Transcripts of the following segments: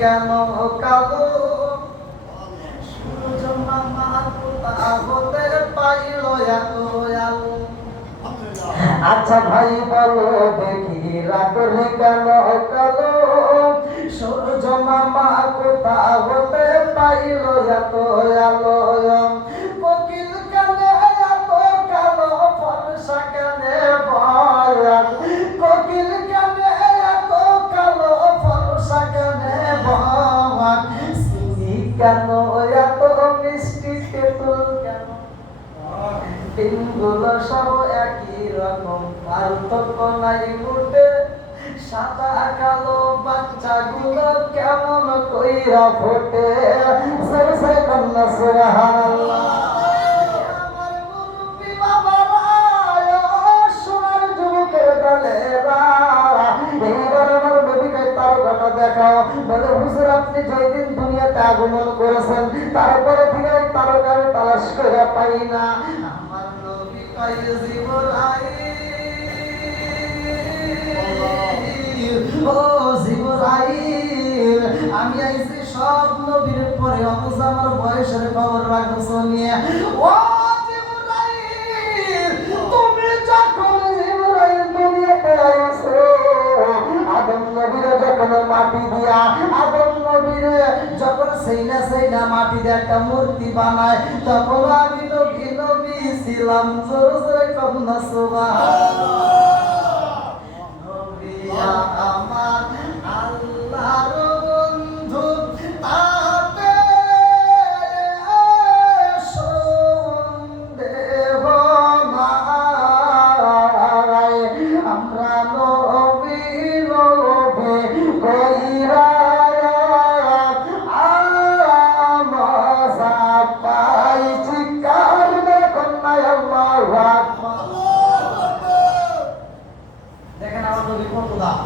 কেন কালো সূর্য মামা কোথা হতে পাইল এত আলো। আচ্ছা ভাই বলো দেখি রাত্রে কেন কালো সূর্য মামা কোথা হতে পাইল এত আলো। কোকিল কানে এত কালো ফর্সা কানে বয়াল। কোকিল কানে এত কালো ফর্সা কানে বয়াল। চিনি কেন এত মিষ্টি তেঁতুল কেন দিনগুলো সব একই রকম পার্থক্য নাই মোটে। সাদা কালো বাচ্চাগুলো কেমন কইরা ফোটে। সরে সরে কন্যা সুবহানাল্লাহ। আমার মুরব্বি বাবারা সোনার যুবকের দলেরা এইবার আমার নবীকে তারকাটা দেখাও। বলে হুজুর আপনি যেদিন দুনিয়াতে আগমন করেছেন তারপরে থেকে তারকার তালাশ করে পাই না। আমার নবী কয় জিবরাইল, ও জিবরাইল আমি আইছি সব নবীর পরে অথচ আমার বয়সের খবর রাখছো নিয়ে। ও জিবরাইল তুমি যখন জিবরাইল দুনিয়াতে আইছো আদম নবীর যখন মাটি দিয়া আদম নবীর যখন সেইনা মাটি দিয়ে একটা মূর্তি বানায় তখন আমি নবী ছিলাম। জোরে জোরে কন্যা সুবহানাল্লাহ। নবী আমার আল্লাহর বন্ধু তাতে সন্দেহ নাই। আমরা নবী কইরা পাইছি কারণে কন্যায় আল্লাহু আকবার। দেখেন আমার নবী কত দাম।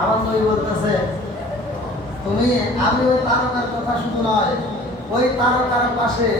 আমার নবী বলতেছে তুমি আমি ওই তারকার কথা শুধু নয় ওই তারকার পাশে